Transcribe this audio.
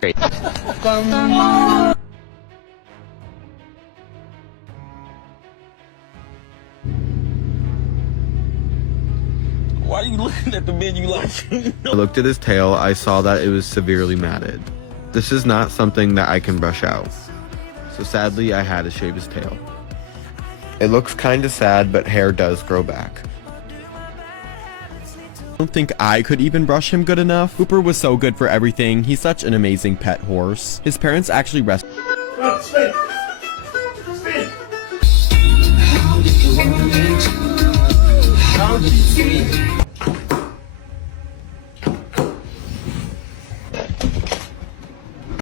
Great. Why are you looking at the menu like I looked at his tail, I saw that it was severely matted. This is not something that I can brush out. So sadly, I had to shave his tail. It looks kinda sad, but hair does grow back. I don't think I could even brush him good enough. Cooper was so good for everything. He's such an amazing pet horse. His parents actually rescued. Spin! Spin!